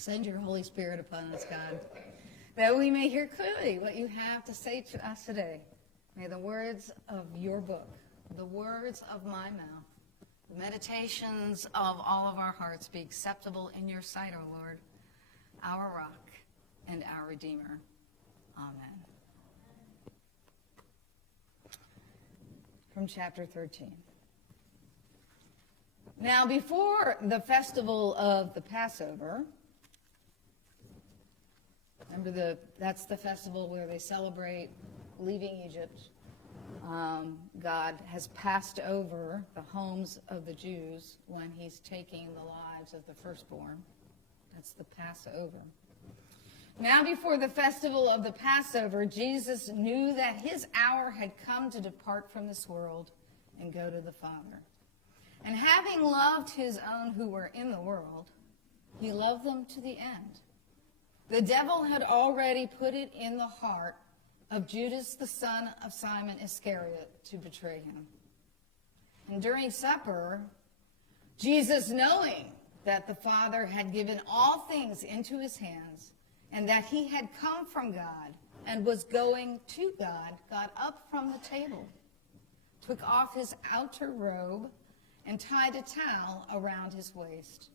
Send your Holy Spirit upon us, God, that we may hear clearly what you have to say to us today. May the words of your book, the words of my mouth, the meditations of all of our hearts be acceptable in your sight, O Lord, our rock and our Redeemer. Amen. From chapter 13. Now, before the festival of the Passover, remember that's the festival where they celebrate leaving Egypt. God has passed over the homes of the Jews when he's taking the lives of the firstborn. That's the Passover. Now, before the festival of the Passover, Jesus knew that his hour had come to depart from this world and go to the Father. And having loved his own who were in the world, he loved them to the end. The devil had already put it in the heart of Judas, the son of Simon Iscariot, to betray him. And during supper, Jesus, knowing that the Father had given all things into his hands, and that he had come from God and was going to God, got up from the table, took off his outer robe, and tied a towel around his waist.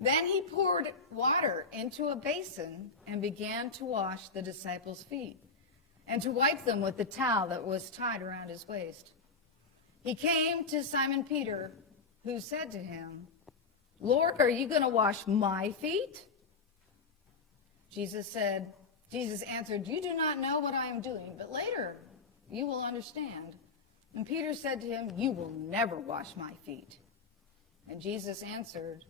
Then he poured water into a basin and began to wash the disciples' feet and to wipe them with the towel that was tied around his waist. He came to Simon Peter, who said to him, "Lord, are you going to wash my feet?" Jesus answered, "You do not know what I am doing, but later you will understand." And Peter said to him, "You will never wash my feet." And Jesus answered,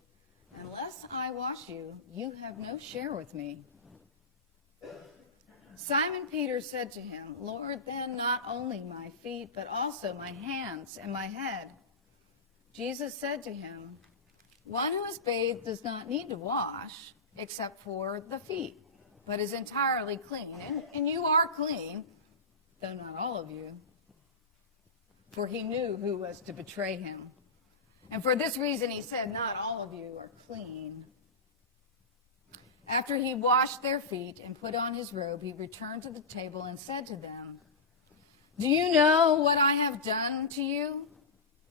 "Unless I wash you, you have no share with me." Simon Peter said to him, "Lord, then not only my feet, but also my hands and my head." Jesus said to him, "One who is bathed does not need to wash except for the feet, but is entirely clean. And you are clean, though not all of you." For he knew who was to betray him. And for this reason he said, "Not all of you are clean." After he washed their feet and put on his robe, he returned to the table and said to them, "Do you know what I have done to you?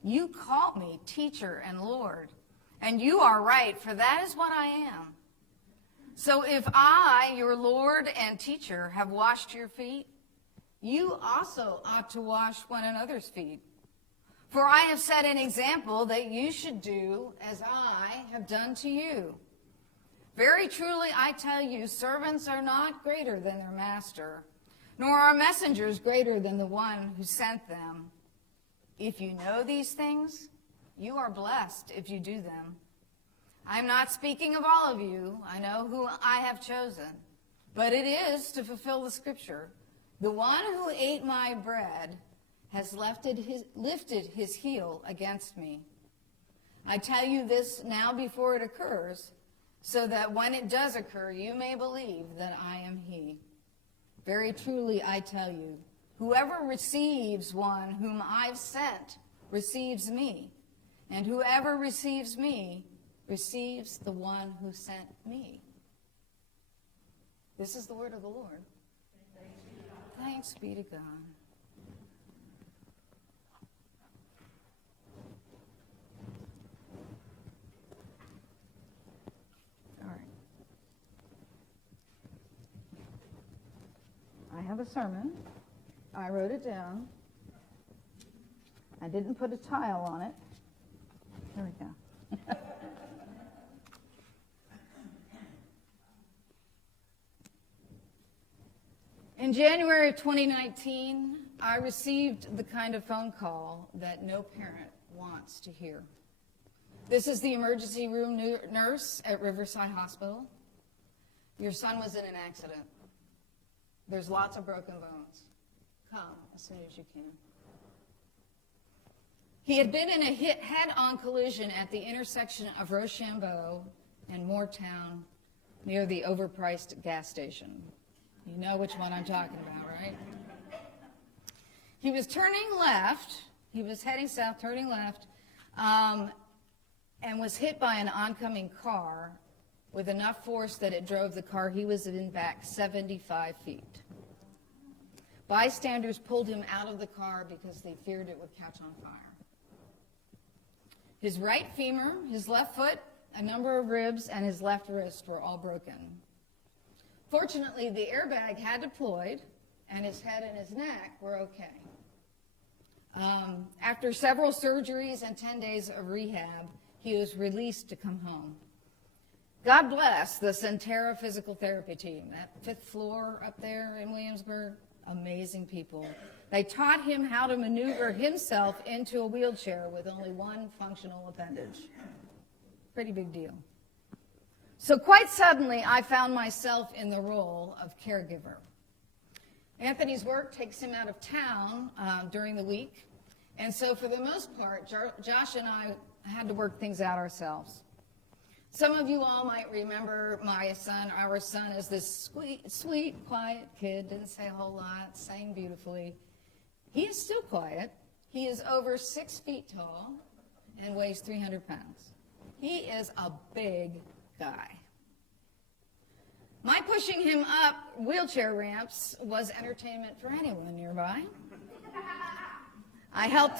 You call me teacher and Lord, and you are right, for that is what I am. So if I, your Lord and teacher, have washed your feet, you also ought to wash one another's feet. For I have set an example that you should do as I have done to you. Very truly I tell you, servants are not greater than their master, nor are messengers greater than the one who sent them. If you know these things, you are blessed if you do them. I am not speaking of all of you. I know who I have chosen. But it is to fulfill the scripture. The one who ate my bread has lifted his heel against me. I tell you this now before it occurs, so that when it does occur, you may believe that I am he. Very truly I tell you, whoever receives one whom I've sent receives me, and whoever receives me receives the one who sent me." This is the word of the Lord. Thanks be to God. All right. I have a sermon. I wrote it down. I didn't put a tile on it. Here we go. In January of 2019, I received the kind of phone call that no parent wants to hear. This is the emergency room nurse at Riverside Hospital. Your son was in an accident. There's lots of broken bones. Come as soon as you can. He had been in a head-on collision at the intersection of Rochambeau and Moortown near the overpriced gas station. You know which one I'm talking about, right? He was turning left. He was heading south, turning left, and was hit by an oncoming car with enough force that it drove the car he was in back 75 feet. Bystanders pulled him out of the car because they feared it would catch on fire. His right femur, his left foot, a number of ribs, and his left wrist were all broken. Fortunately, the airbag had deployed, and his head and his neck were okay. After several surgeries and 10 days of rehab, he was released to come home. God bless the Centera Physical Therapy team, that 5th floor up there in Williamsburg, amazing people. They taught him how to maneuver himself into a wheelchair with only one functional appendage. Pretty big deal. So quite suddenly, I found myself in the role of caregiver. Anthony's work takes him out of town during the week, and so for the most part, Josh and I had to work things out ourselves. Some of you all might remember our son is this sweet, quiet kid, didn't say a whole lot, sang beautifully. He is still quiet. He is over 6 feet tall and weighs 300 pounds. He is a big guy. My pushing him up wheelchair ramps was entertainment for anyone nearby. I helped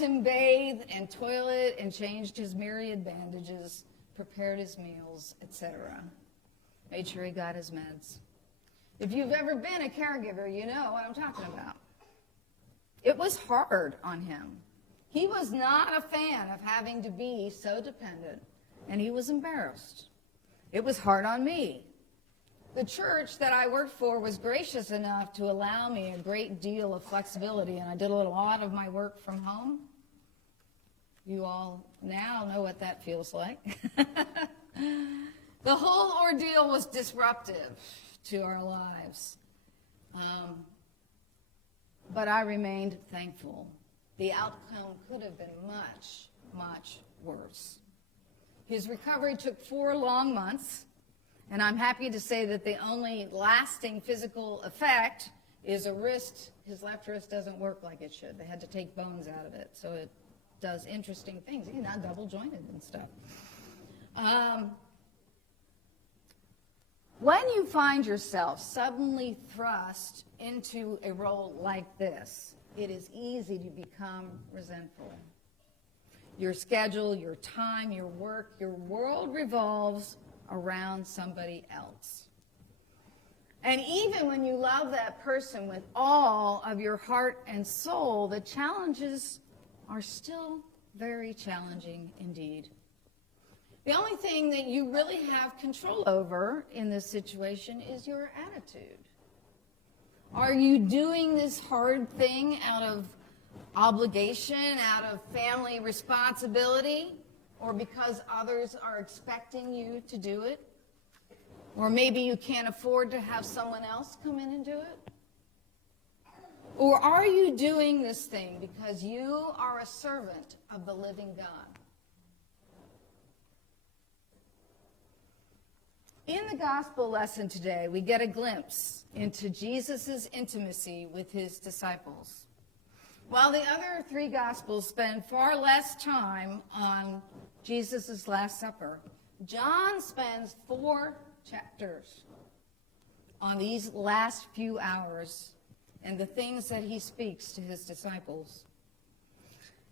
him bathe and toilet and changed his myriad bandages, prepared his meals, etc. Made sure he got his meds. If you've ever been a caregiver, you know what I'm talking about. It was hard on him. He was not a fan of having to be so dependent, and he was embarrassed. It was hard on me. The church that I worked for was gracious enough to allow me a great deal of flexibility, and I did a lot of my work from home. You all now know what that feels like. The whole ordeal was disruptive to our lives, but I remained thankful. The outcome could have been much, much worse. His recovery took 4 long months, and I'm happy to say that the only lasting physical effect is a wrist. His left wrist doesn't work like it should. They had to take bones out of it, so it does interesting things. He's not double jointed and stuff. When you find yourself suddenly thrust into a role like this, it is easy to become resentful. Your schedule, your time, your work, your world revolves around somebody else. And even when you love that person with all of your heart and soul, the challenges are still very challenging indeed. The only thing that you really have control over in this situation is your attitude. Are you doing this hard thing out of obligation, out of family responsibility, or because others are expecting you to do it? Or maybe you can't afford to have someone else come in and do it? Or are you doing this thing because you are a servant of the living God? In the gospel lesson today, we get a glimpse into Jesus' intimacy with his disciples. While the other 3 gospels spend far less time on Jesus' Last Supper, John spends 4 chapters on these last few hours and the things that he speaks to his disciples.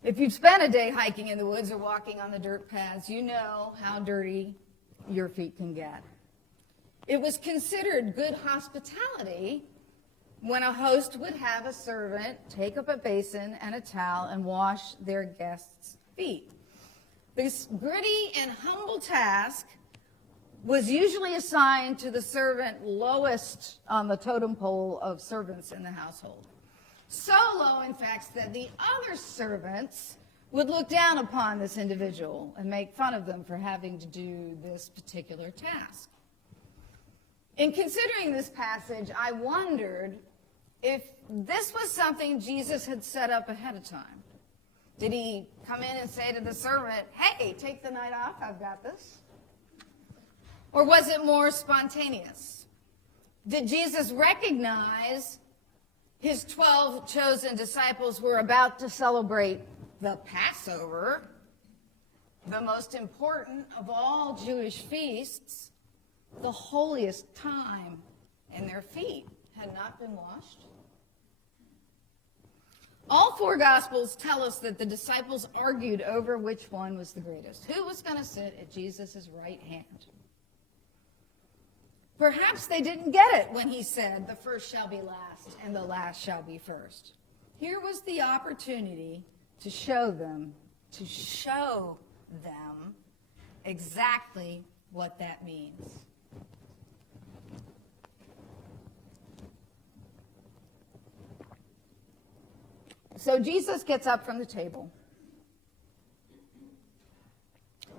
If you've spent a day hiking in the woods or walking on the dirt paths, you know how dirty your feet can get. It was considered good hospitality when a host would have a servant take up a basin and a towel and wash their guests' feet. This gritty and humble task was usually assigned to the servant lowest on the totem pole of servants in the household. So low, in fact, that the other servants would look down upon this individual and make fun of them for having to do this particular task. In considering this passage, I wondered if this was something Jesus had set up ahead of time. Did he come in and say to the servant, "Hey, take the night off, I've got this"? Or was it more spontaneous? Did Jesus recognize his 12 chosen disciples were about to celebrate the Passover the most important of all Jewish feasts, the holiest time, and their feet had not been washed? All four Gospels tell us that the disciples argued over which one was the greatest, who was going to sit at Jesus' right hand. Perhaps they didn't get it when he said, the first shall be last and the last shall be first. Here was the opportunity to show them exactly what that means. So Jesus gets up from the table.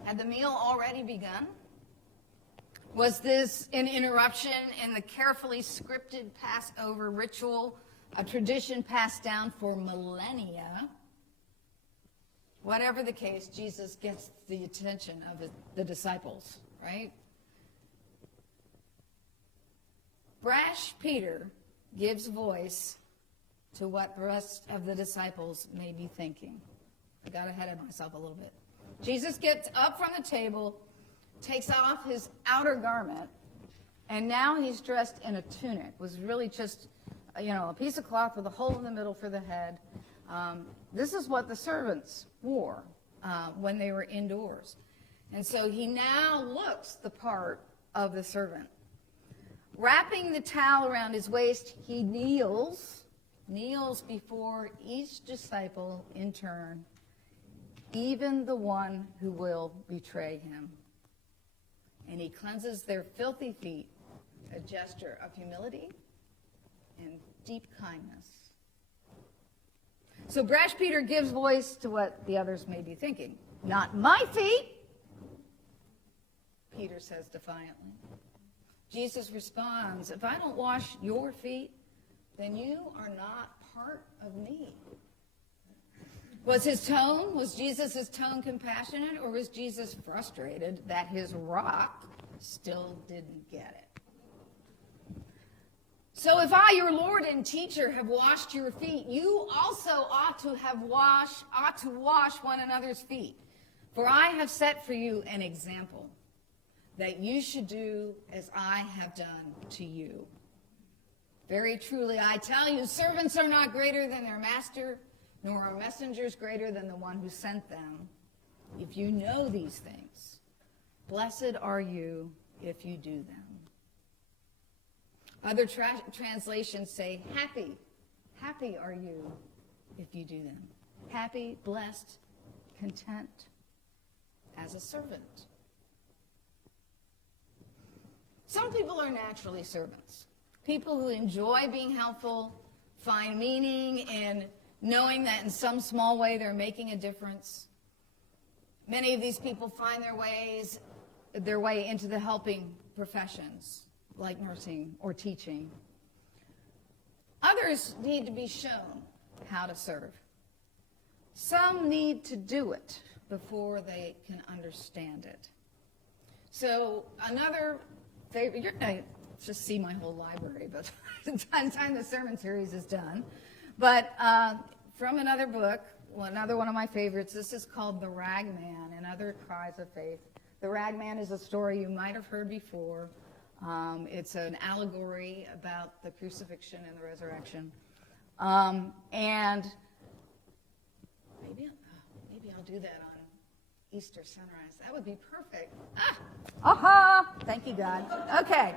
Had the meal already begun? Was this an interruption in the carefully scripted Passover ritual, a tradition passed down for millennia? Whatever the case, Jesus gets the attention of the disciples, right? Brash Peter gives voice to what the rest of the disciples may be thinking. I got ahead of myself a little bit. Jesus gets up from the table, takes off his outer garment, and now he's dressed in a tunic. It was really just, a piece of cloth with a hole in the middle for the head. This is what the servants wore when they were indoors. And so he now looks the part of the servant. Wrapping the towel around his waist, he kneels before each disciple in turn, even the one who will betray him. And he cleanses their filthy feet, a gesture of humility and deep kindness. So Brash Peter gives voice to what the others may be thinking. Not my feet, Peter says defiantly. Jesus responds, if I don't wash your feet, then you are not part of me. Was Jesus' tone compassionate, or was Jesus frustrated that his rock still didn't get it? So if I, your Lord and teacher, have washed your feet, you also ought to wash one another's feet. For I have set for you an example, that you should do as I have done to you. Very truly, I tell you, servants are not greater than their master, nor are messengers greater than the one who sent them. If you know these things, blessed are you if you do them. Other translations say, happy are you if you do them. Happy, blessed, content as a servant. Some people are naturally servants. People who enjoy being helpful, find meaning in knowing that in some small way they're making a difference. Many of these people find their way into the helping professions, like nursing or teaching. Others need to be shown how to serve. Some need to do it before they can understand it. So another favorite, you're going to just see my whole library by the time the sermon series is done. But from another book, another one of my favorites, this is called The Ragman and Other Cries of Faith. The Ragman is a story you might have heard before. It's an allegory about the crucifixion and the resurrection. And maybe I'll do that on Easter sunrise. That would be perfect. Thank you, God. Okay.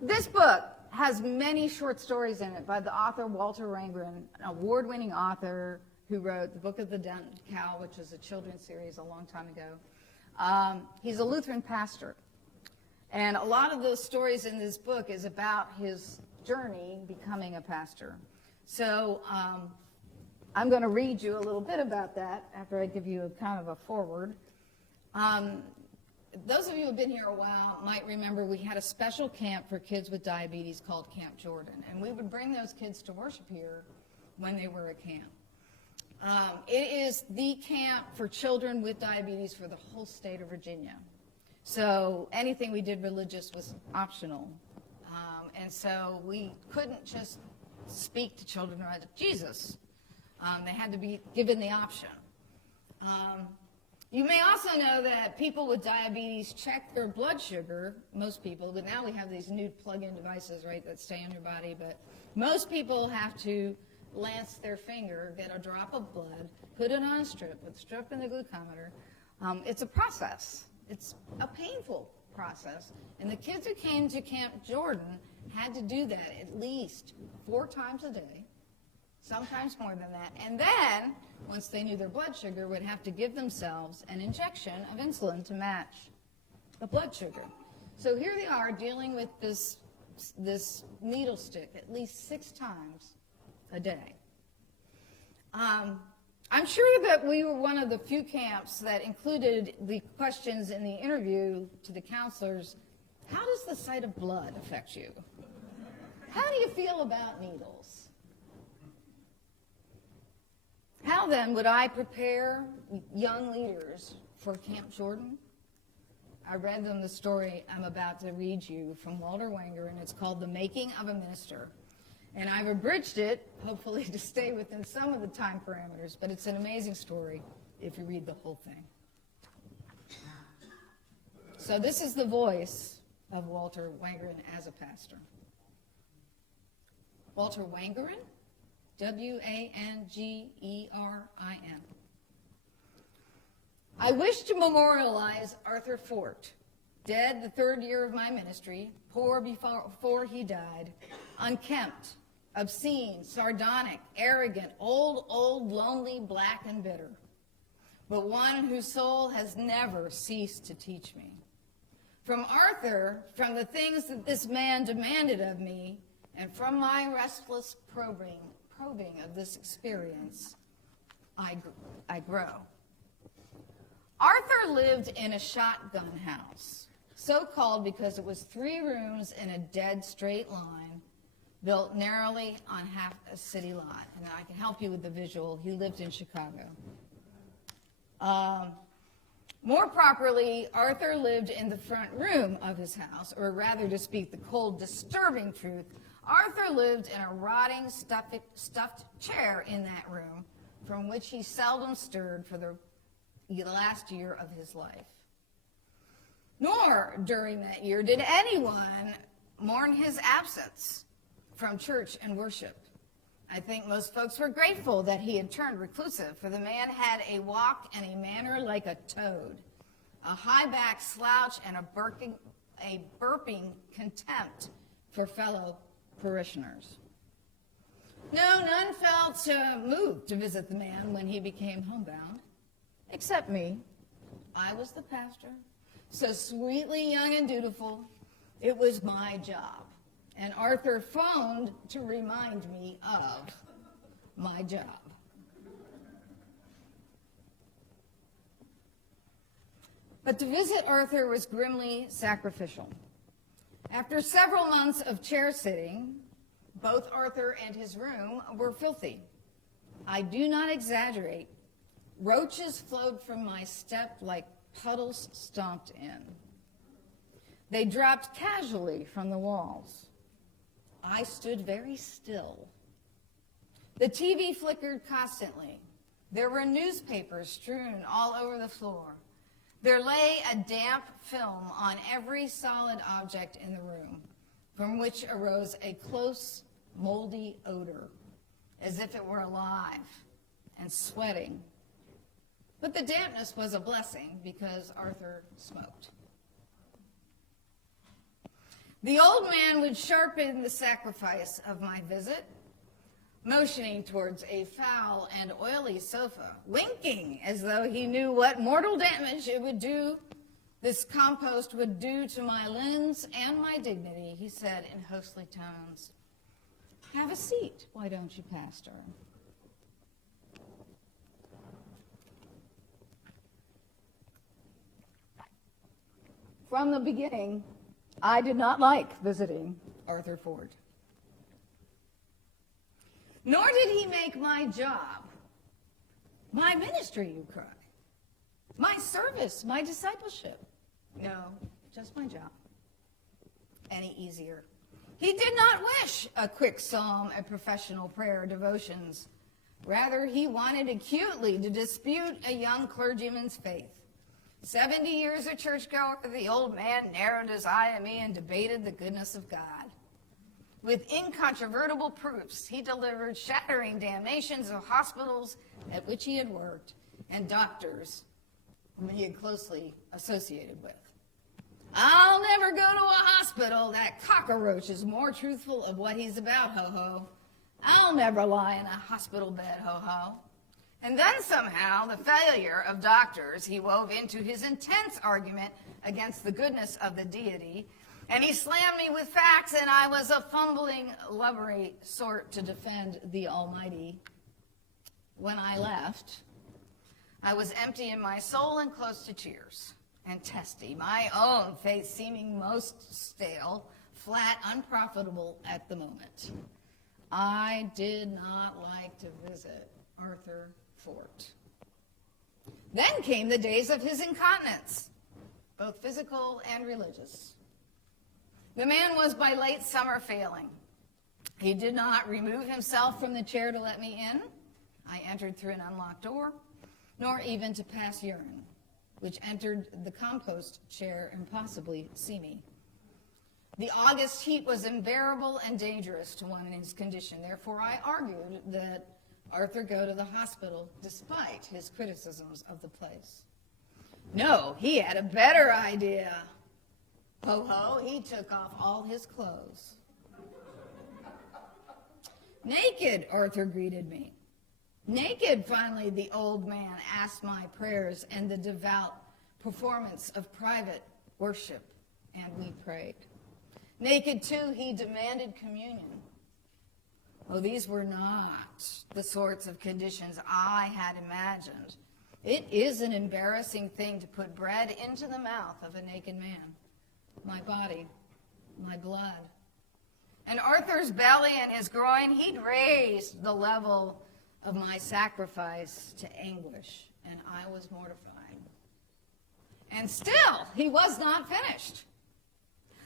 This book has many short stories in it by the author Walter Rangren, an award-winning author who wrote The Book of the Dun Cow, which is a children's series a long time ago. He's a Lutheran pastor. And a lot of those stories in this book is about his journey becoming a pastor. So I'm going to read you a little bit about that after I give you a kind of a forward. Those of you who have been here a while might remember we had a special camp for kids with diabetes called Camp Jordan, and we would bring those kids to worship here when they were at camp. It is the camp for children with diabetes for the whole state of Virginia. So anything we did religious was optional. And so we couldn't just speak to children about Jesus. They had to be given the option. You may also know that people with diabetes check their blood sugar, most people, but now we have these new plug-in devices, right, that stay on your body, but most people have to lance their finger, get a drop of blood, put it on a strip, put the strip in the glucometer. It's a process. It's a painful process. And the kids who came to Camp Jordan had to do that at least 4 times a day, sometimes more than that. And then, once they knew their blood sugar, would have to give themselves an injection of insulin to match the blood sugar. So here they are dealing with this needle stick at least 6 times a day. I'm sure that we were one of the few camps that included the questions in the interview to the counselors. How does the sight of blood affect you? How do you feel about needles? How then would I prepare young leaders for Camp Jordan? I read them the story I'm about to read you from Walter Wanger, and it's called The Making of a Minister. And I've abridged it, hopefully to stay within some of the time parameters, but it's an amazing story if you read the whole thing. So this is the voice of Walter Wangerin as a pastor. Walter Wangerin, W-A-N-G-E-R-I-N. I wish to memorialize Arthur Fort, dead the 3rd year of my ministry, poor before he died, unkempt, obscene, sardonic, arrogant, old, lonely, black, and bitter, but one whose soul has never ceased to teach me. From Arthur, from the things that this man demanded of me, and from my restless probing of this experience, I grow. Arthur lived in a shotgun house, so called because it was 3 rooms in a dead straight line, built narrowly on half a city lot. And I can help you with the visual. He lived in Chicago. More properly, Arthur lived in the front room of his house, or rather, to speak the cold, disturbing truth, Arthur lived in a rotting, stuffed chair in that room, from which he seldom stirred for the last year of his life. Nor during that year did anyone mourn his absence from church and worship. I think most folks were grateful that he had turned reclusive, for the man had a walk and a manner like a toad, a high-back slouch and a burping contempt for fellow parishioners. No, none felt moved to visit the man when he became homebound, except me. I was the pastor, so sweetly young and dutiful, it was my job. And Arthur phoned to remind me of my job. But to visit Arthur was grimly sacrificial. After several months of chair sitting, both Arthur and his room were filthy. I do not exaggerate. Roaches flowed from my step like puddles stomped in. They dropped casually from the walls. I stood very still. The TV flickered constantly. There were newspapers strewn all over the floor. There lay a damp film on every solid object in the room, from which arose a close, moldy odor, as if it were alive and sweating. But the dampness was a blessing, because Arthur smoked. The old man would sharpen the sacrifice of my visit, motioning towards a foul and oily sofa, winking as though he knew what mortal damage it would do, this compost would do to my linens and my dignity. He said in hostly tones, "Have a seat, why don't you, Pastor?" From the beginning, I did not like visiting Arthur Fort. Nor did he make my job, my ministry, you cry, my service, my discipleship. No, just my job. Any easier. He did not wish a quick psalm, a professional prayer, devotions. Rather, he wanted acutely to dispute a young clergyman's faith. 70 years a churchgoer, the old man narrowed his eye at me and debated the goodness of God. With incontrovertible proofs, he delivered shattering damnations of hospitals at which he had worked and doctors whom he had closely associated with. I'll never go to a hospital. That cockroach is more truthful of what he's about, ho-ho. I'll never lie in a hospital bed, ho-ho. And then somehow the failure of doctors he wove into his intense argument against the goodness of the deity, and he slammed me with facts, and I was a fumbling, lubbery sort to defend the Almighty. When I left, I was empty in my soul and close to tears, and testy, my own faith seeming most stale, flat, unprofitable at the moment. I did not like to visit Arthur Fort. Then came the days of his incontinence, both physical and religious. The man was by late summer failing. He did not remove himself from the chair to let me in. I entered through an unlocked door, nor even to pass urine, which entered the compost chair and possibly see me. The August heat was unbearable and dangerous to one in his condition. Therefore, I argued that Arthur go to the hospital despite his criticisms of the place. No, he had a better idea. Ho-ho, he took off all his clothes. Naked, Arthur greeted me. Naked, finally, the old man asked my prayers and the devout performance of private worship, and we prayed. Naked, too, he demanded communion. Oh, these were not the sorts of conditions I had imagined. It is an embarrassing thing to put bread into the mouth of a naked man. My body, my blood. And Arthur's belly and his groin, he'd raised the level of my sacrifice to anguish, and I was mortified. And still, he was not finished.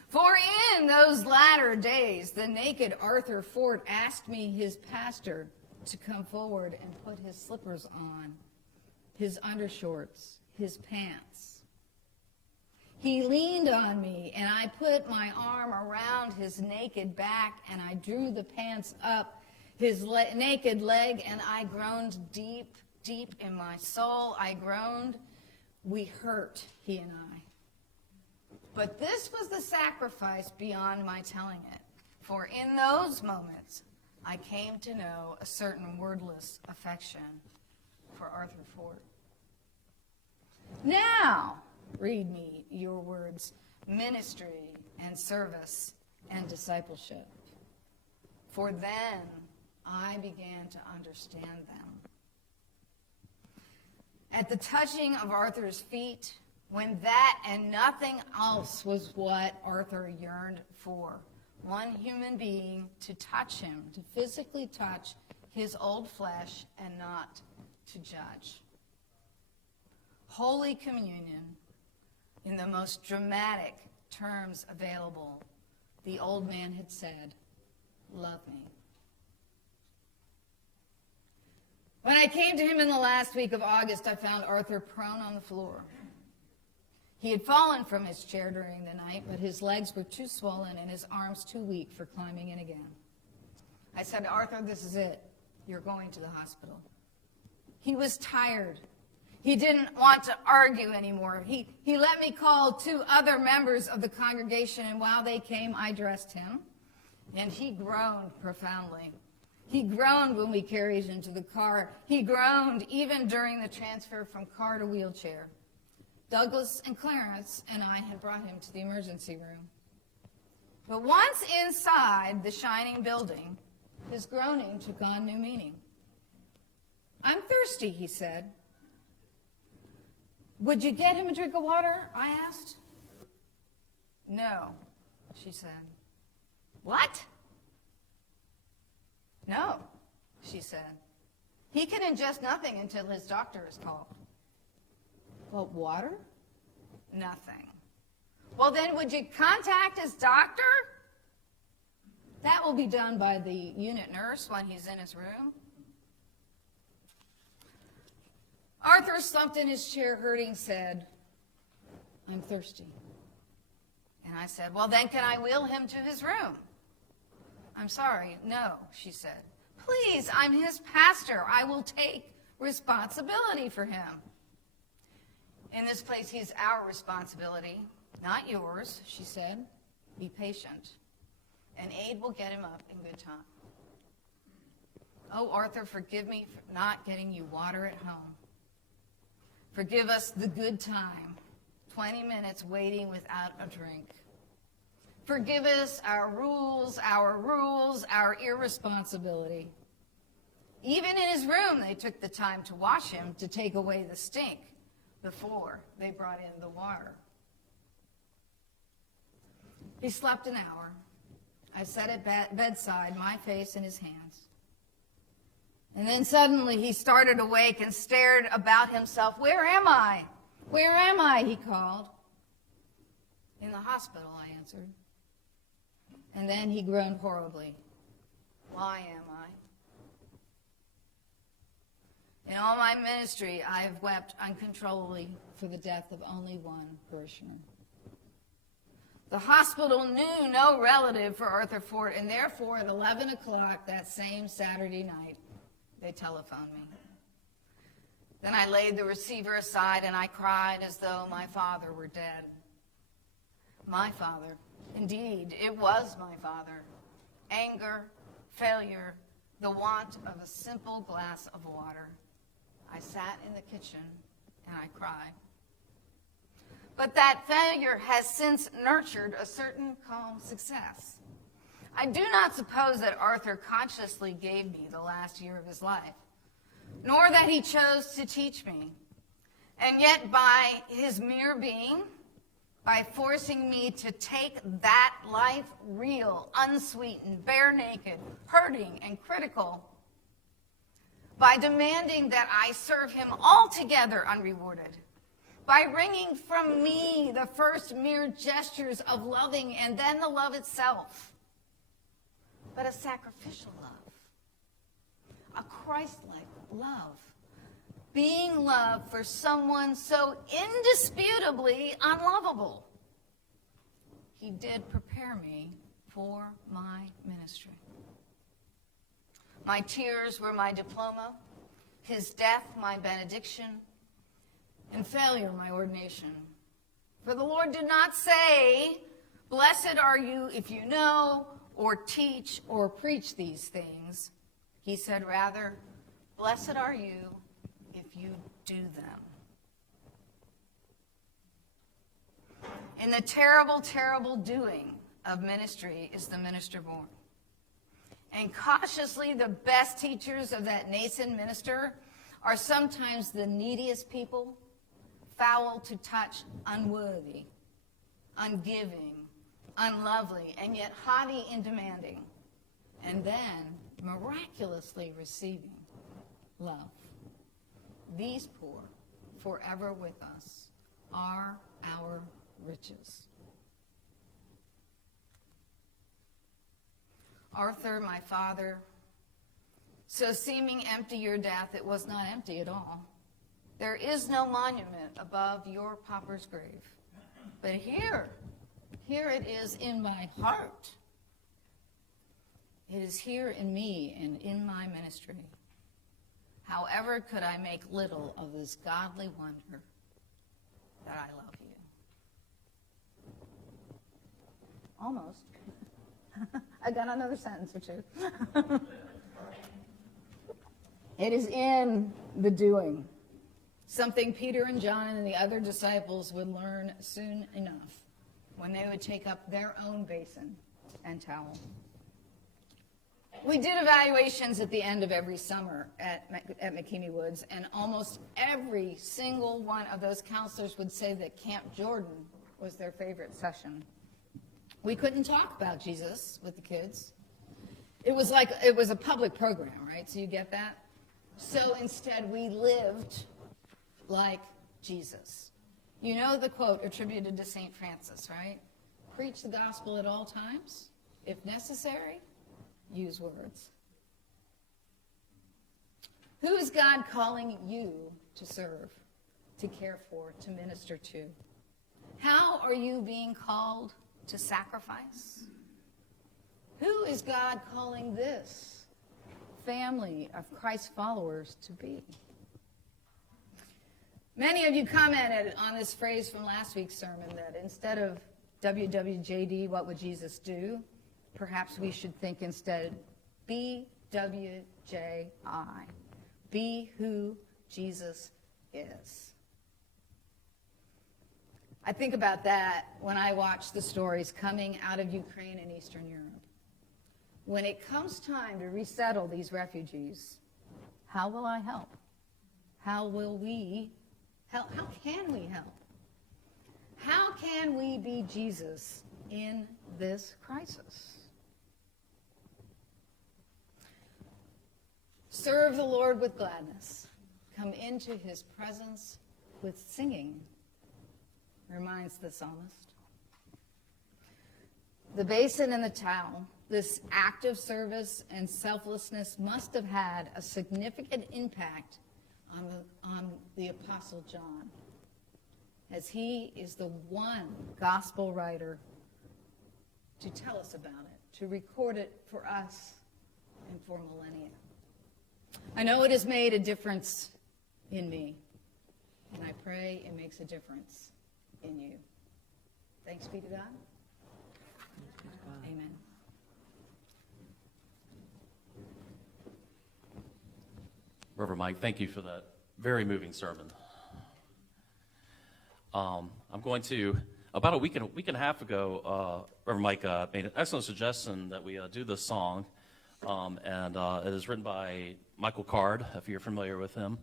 For in those latter days, the naked Arthur Fort asked me, his pastor, to come forward and put his slippers on, his undershorts, his pants. He leaned on me, and I put my arm around his naked back, and I drew the pants up his naked leg, and I groaned deep, deep in my soul. I groaned. We hurt, he and I. But this was the sacrifice beyond my telling it. For in those moments, I came to know a certain wordless affection for Arthur Fort. Now, read me your words, ministry and service and discipleship. For then I began to understand them. At the touching of Arthur's feet, when that and nothing else was what Arthur yearned for, one human being to touch him, to physically touch his old flesh and not to judge. Holy Communion, in the most dramatic terms available, the old man had said, "Love me." When I came to him in the last week of August, I found Arthur prone on the floor. He had fallen from his chair during the night, but his legs were too swollen and his arms too weak for climbing in again. I said, "Arthur, this is it. You're going to the hospital." He was tired. He didn't want to argue anymore. He let me call 2 other members of the congregation, and while they came, I dressed him, and he groaned profoundly. He groaned when we carried him to the car. He groaned even during the transfer from car to wheelchair. Douglas and Clarence and I had brought him to the emergency room. But once inside the shining building, his groaning took on new meaning. "I'm thirsty," he said. "Would you get him a drink of water?" I asked. "No," she said. "What?" "No," she said. "He can ingest nothing until his doctor is called." "But water?" "Nothing." "Well, then would you contact his doctor?" "That will be done by the unit nurse when he's in his room." Arthur, slumped in his chair, hurting, said, I'm thirsty. And I said, well, then can I wheel him to his room? I'm sorry, no, she said. Please, I'm his pastor. I will take responsibility for him. In this place, he's our responsibility, not yours, she said. Be patient, and aid will get him up in good time. Oh, Arthur, forgive me for not getting you water at home. Forgive us the good time, 20 minutes waiting without a drink. Forgive us our rules, our irresponsibility. Even in his room, they took the time to wash him to take away the stink before they brought in the water. He slept an hour. I sat at bedside, my face in his hands. And then suddenly he started awake and stared about himself. Where am I? Where am I? He called. In the hospital, I answered. And then he groaned horribly. Why am I? In all my ministry, I have wept uncontrollably for the death of only one parishioner. The hospital knew no relative for Arthur Fort, and therefore at 11 o'clock that same Saturday night, they telephoned me. Then I laid the receiver aside and I cried as though my father were dead. My father. Indeed, it was my father. Anger, failure, the want of a simple glass of water. I sat in the kitchen and I cried. But that failure has since nurtured a certain calm success. I do not suppose that Arthur consciously gave me the last year of his life, nor that he chose to teach me. And yet by his mere being, by forcing me to take that life real, unsweetened, bare naked, hurting, and critical, by demanding that I serve him altogether unrewarded, by wringing from me the first mere gestures of loving and then the love itself, but a sacrificial love, a Christ-like love, being love for someone so indisputably unlovable. He did prepare me for my ministry. My tears were my diploma, his death my benediction, and failure my ordination. For the Lord did not say, blessed are you if you know or teach or preach these things. He said rather, blessed are you if you do them. In the terrible, terrible doing of ministry is the minister born. And cautiously, the best teachers of that nascent minister are sometimes the neediest people, foul to touch, unworthy, ungiving, unlovely, and yet haughty and demanding, and then miraculously receiving love. These poor, forever with us, are our riches. Arthur, my father, so seeming empty your death, it was not empty at all. There is no monument above your pauper's grave. But here it is in my heart. It is here in me and in my ministry. However could I make little of this godly wonder that I love you? Almost. I got another sentence or two. It is in the doing. Something Peter and John and the other disciples would learn soon enough when they would take up their own basin and towel. We did evaluations at the end of every summer at McKinney Woods, and almost every single one of those counselors would say that Camp Jordan was their favorite session. We couldn't talk about Jesus with the kids. It was a public program, right? So you get that? So instead, we lived like Jesus. You know the quote attributed to St. Francis, right? Preach the gospel at all times. If necessary, use words. Who is God calling you to serve, to care for, to minister to? How are you being called to sacrifice? Who is God calling this family of Christ followers to be? Many of you commented on this phrase from last week's sermon that instead of WWJD, what would Jesus do? Perhaps we should think instead BWJI, be who Jesus is. I think about that when I watch the stories coming out of Ukraine and Eastern Europe. When it comes time to resettle these refugees, how will I help? How will we help? How can we help? How can we be Jesus in this crisis? Serve the Lord with gladness. Come into his presence with singing, reminds the psalmist. The basin and the towel, this act of service and selflessness must have had a significant impact on the Apostle John, as he is the one gospel writer to tell us about it, to record it for us and for millennia. I know it has made a difference in me, and I pray it makes a difference in you. Thanks be to God. Amen. Reverend Mike, thank you for that very moving sermon. I'm going to, about a week and a half ago, Reverend Mike made an excellent suggestion that we do this song, and it is written by Michael Card, if you're familiar with him,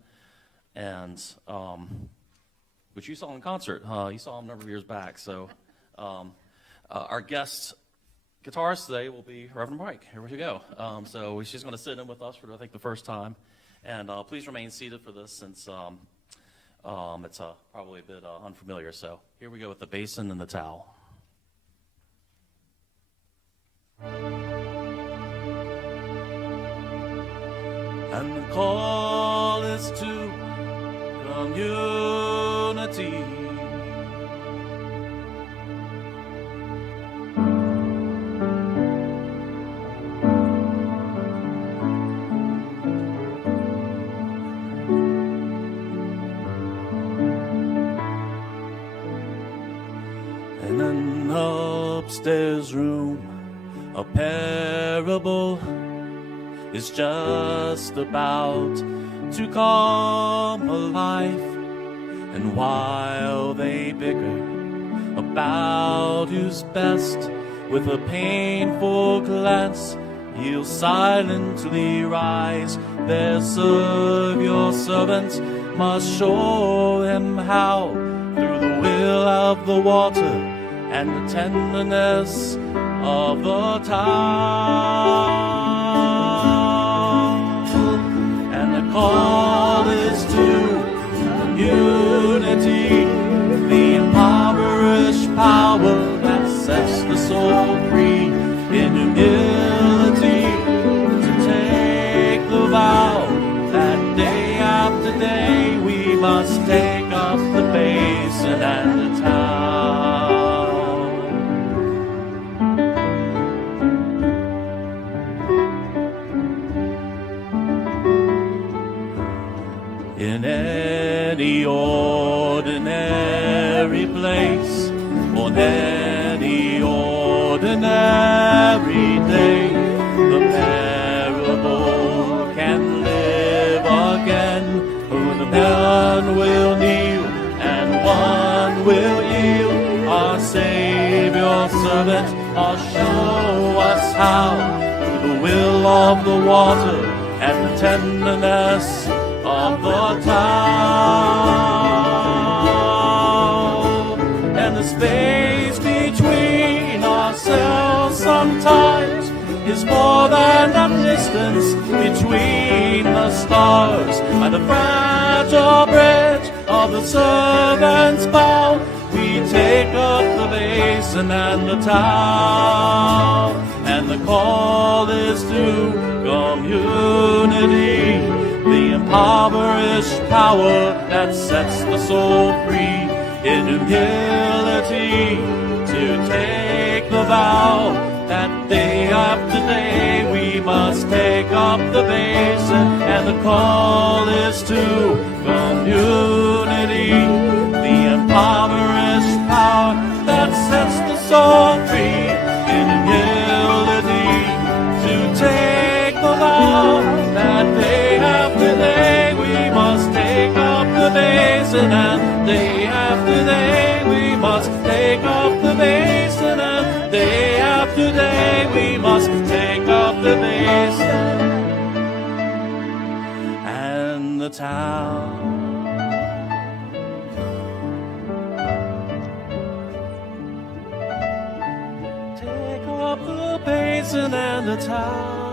and which you saw in concert. You saw him a number of years back. So our guest guitarist today will be Reverend Mike. Here we go. So she's going to sit in with us for, I think, the first time. And please remain seated for this, since it's probably a bit unfamiliar. So here we go with the basin and the towel. And the call is to community. In an upstairs room, a parable is just about to come alive, and while they bicker about who's best, with a painful glance he'll silently rise. Their Savior servant must show them how, through the will of the water and the tenderness of the town. And the call is to community, the impoverished power that sets the soul free in humility, to take the vow that day after day we must take up the basin and the towel. In any ordinary place, on any ordinary day, the parable can live again. For the man will kneel and one will yield. Our Savior servant must show us how, through the will of the water and the tenderness of the town. And the space between ourselves sometimes is more than a distance between the stars. By the fragile bridge of the servant's bow, we take up the basin and the towel. And the call is to community, the impoverished power that sets the soul free in humility, community to take the vow that day after day we must take up the basin, and the call is to community, the impoverished power that sets the soul free in humility, to take the vow that day after day we must take up the basin, and day after day we must take up the basin, and day after day we must take up the basin. And the town take up the basin, and the town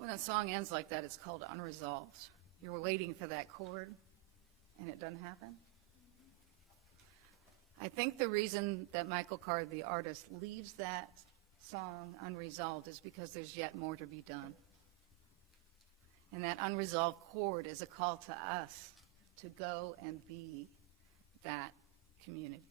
When a song ends like that, it's called unresolved. You're waiting for that chord, and it doesn't happen. I think the reason that Michael Card, the artist, leaves that song unresolved is because there's yet more to be done. And that unresolved chord is a call to us to go and be that community.